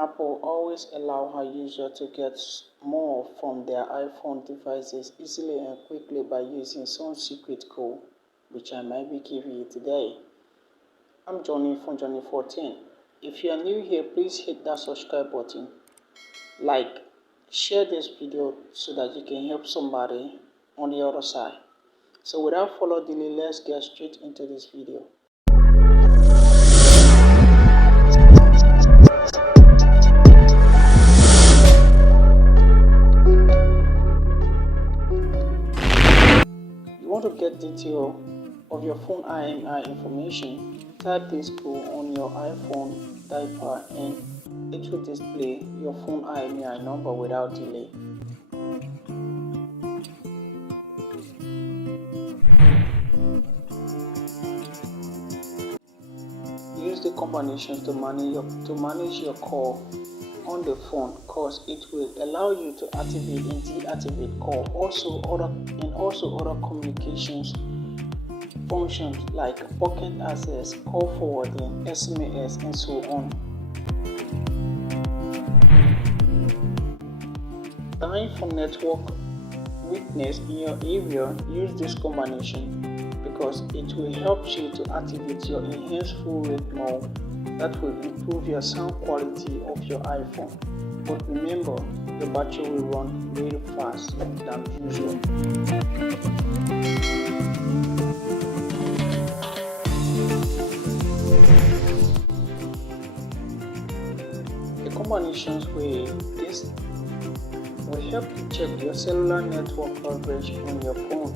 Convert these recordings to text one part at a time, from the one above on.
Apple always allow her users to get more from their iPhone devices easily and quickly by using some secret code, which I might be giving you today. I'm Johnny from Johnny14. If you are new here, please hit that subscribe button, like, share this video so that you can help somebody on the other side. So without further delay, let's get straight into this video. You want to get detail of your phone IMEI information, type this code on your iPhone diaper and it will display your phone IMEI number without delay. Use the combinations to manage your call on the phone, cause it will allow you to activate and deactivate call. Also other communications functions like pocket access, call forwarding, SMS, and so on. Dying for network weakness in your area, use this combination because it will help you to activate your enhanced full rate mode that will improve your sound quality of your iPhone. But remember, the battery will run very fast than usual. The combinations this will help you check your cellular network coverage on your phone.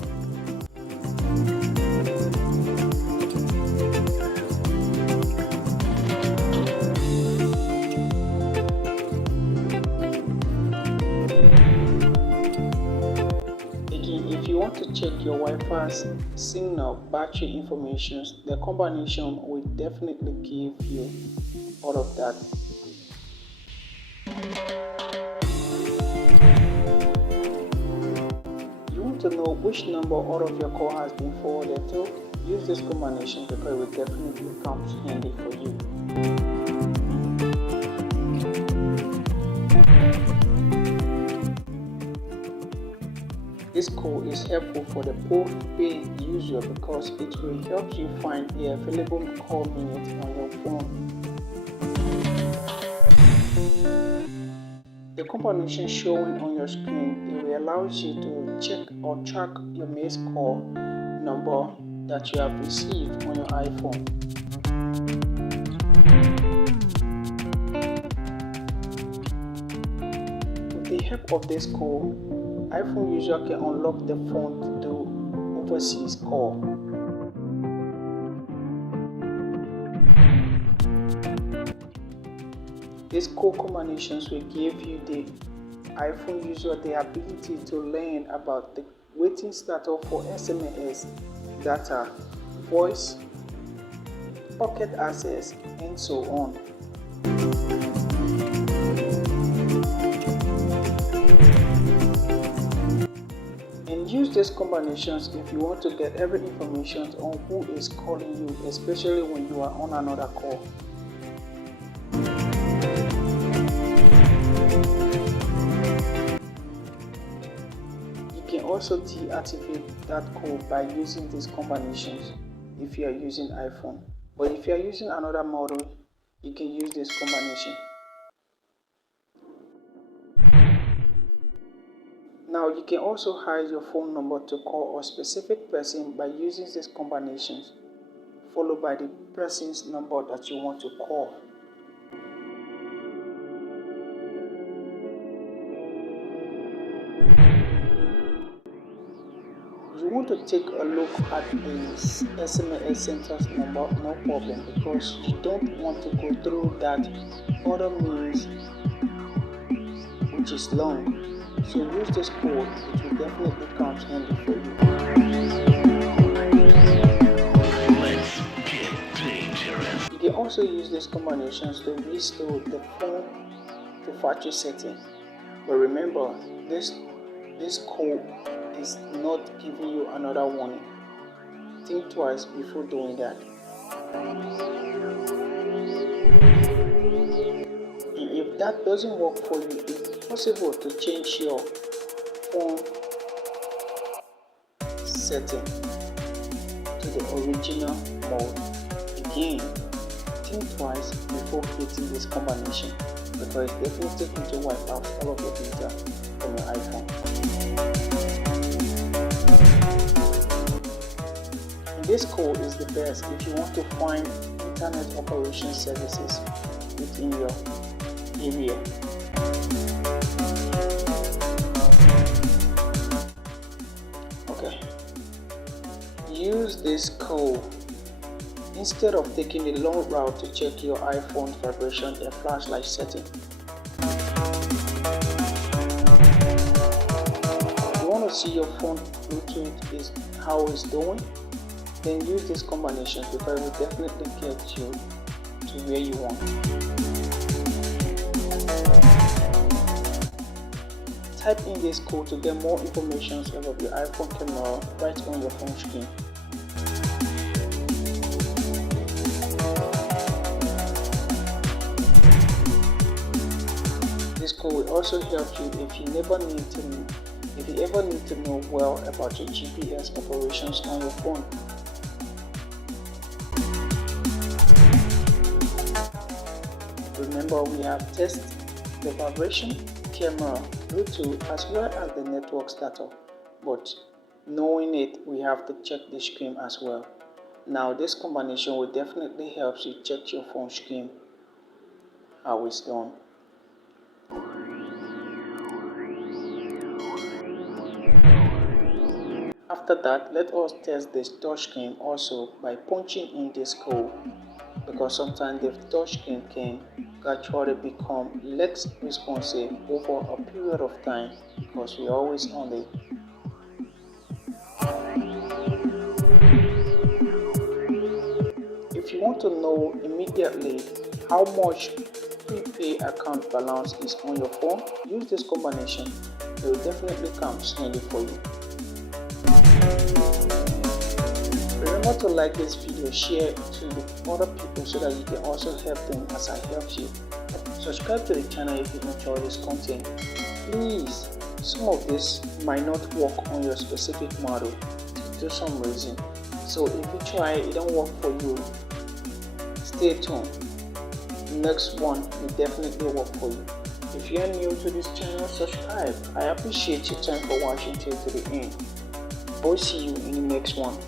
If you want to check your Wi-Fi signal battery information, the combination will definitely give you all of that. You want to know which number all of your call has been forwarded to? Use this combination because it will definitely come handy for you. This code is helpful for the postpaid user because it will help you find the available call minutes on your phone. The combination showing on your screen, it will allow you to check or track your missed call number that you have received on your iPhone. With the help of this code, iPhone user can unlock the phone to do overseas call. These code combinations will give you the iPhone user the ability to learn about the waiting status for SMS, data, voice, pocket access, and so on. Use these combinations if you want to get every information on who is calling you, especially when you are on another call. You can also deactivate that code by using these combinations if you are using iPhone. But if you are using another model, you can use this combination. Now you can also hide your phone number to call a specific person by using these combinations, followed by the person's number that you want to call. You want to take a look at the SMS center's number, no problem, because you don't want to go through that other means which is long. So use this code, it will definitely come handy for you. You can also use these combinations to restore the phone to factory setting. But remember, this code is not giving you another warning. Think twice before doing that. that doesn't work for you, it's possible to change your phone setting to the original mode. Again, think twice before creating this combination, because it's definitely going to wipe out all of your data from your iPhone. And this code is the best if you want to find internet operation services within your area. Okay, use this code instead of taking a long route to check your iPhone vibration and flashlight setting. If you want to see your phone Bluetooth is how it's doing, then use this combination, because it will definitely get you to where you want. Type in this code to get more information about your iPhone camera right on your phone screen. This code will also help you if you ever need to know well about your GPS operations on your phone. Remember, we have tested the vibration, camera, Bluetooth, as well as the network status, but knowing it, we have to check the screen as well. Now this combination will definitely help you check your phone screen how it's done. After that, let us test this touchscreen also by punching in this code, because sometimes the touchscreen can gradually become less responsive over a period of time because we're always on it. If you want to know immediately how much prepaid account balance is on your phone, use this combination. It will definitely come handy for you. Remember to like this video, share it to other people so that you can also help them as I help you. Subscribe to the channel if you enjoy this content. Please, some of this might not work on your specific model due to some reason. So if you try it don't work for you, stay tuned. Next one will definitely work for you. If you are new to this channel, subscribe. I appreciate your time for watching till to the end. I will see you in the next one.